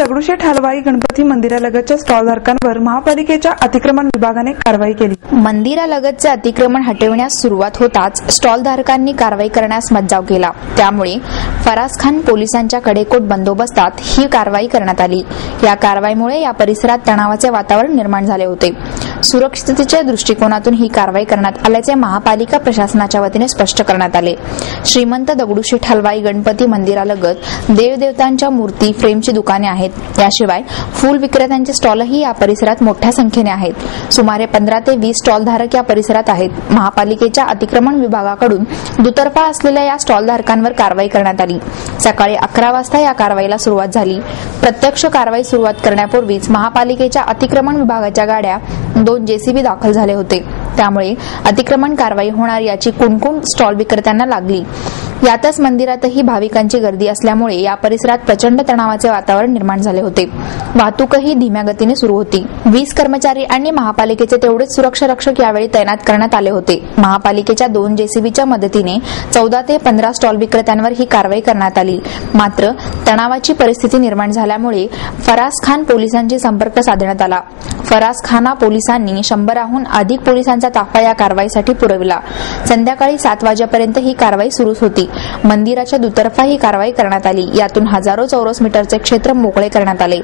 दगडूशेठ हलवाई गणपती मंदिरालगतच्या स्टॉलधारकांवर महापालिकेच्या अतिक्रमण विभागाने कारवाई केली। मंदिरालगतचे अतिक्रमण हटविण्यास सुरुवात होताच स्टॉलधारकांनी कारवाई करण्यास मज्जाव केला। त्यामुळे फराज खान पोलिसांच्या कडेकोट बंदोबस्तात ही कारवाई करण्यात आली। या कारवाईमुळे या परिसरात तणावाचे वातावरण निर्माण झाले होते। सुरक्षिततेच्या दृष्टिकोनातून ही कारवाई करण्यात आल्याचे महापालिका प्रशासनाच्या वतीने स्पष्ट करण्यात आले। श्रीमंत दगडूशेठ हलवाई गणपती मंदिरालगत देवदेवतांच्या मूर्ती फ्रेमची दुकाने आहेत। याशिवाय फूल विक्रेत्यांचे स्टॉलही या परिसरात मोठ्या संख्येने आहेत। सुमारे 15 ते 20 स्टॉलधारक या परिसरात आहेत। महापालिकेच्या अतिक्रमण विभागाकडून दुतर्फा असलेल्या या स्टॉलधारकांवर कारवाई करण्यात आली। सकाळी 11 वाजता या कारवाईला सुरुवात झाली। प्रत्यक्ष कारवाई सुरुवात करण्यापूर्वीच महापालिकेच्या अतिक्रमण विभागाच्या गाड्या 2 जेसीबी दाखल झाले होते। त्यामुळे अतिक्रमण कारवाई होणार याची कुणकुण स्टॉल विक्रेत्यांना लागली। यातच मंदिरातही भाविकांची गर्दी असल्यामुळे या परिसरात प्रचंड तणावाचे वातावरण निर्माण झाले होते। वाहतूकही धीम्या गतीने सुरू होती। 20 कर्मचारी आणि महापालिकेचे तेवढेच सुरक्षा रक्षक यावेळी तैनात करण्यात आले होते। महापालिकेच्या 2 जेसीबीच्या मदतीने 14 ते 15 स्टॉल विक्रेत्यांवर ही कारवाई करण्यात आली। मात्र तणावाची परिस्थिती निर्माण झाल्यामुळे फराज खान पोलिसांशी संपर्क साधण्यात आला। फराज खाना पोलिसांनी 100हून अधिक पोलिसांचा ताफा या कारवाईसाठी पुरविला। संध्याकाळी 7 वाजेपर्यंत ही कारवाई सुरूच होती। मंदिराच्या दुतर्फा ही कारवाई करण्यात आली। यातून हजारो चौरस मीटरचे क्षेत्र मोकळे करण्यात आले।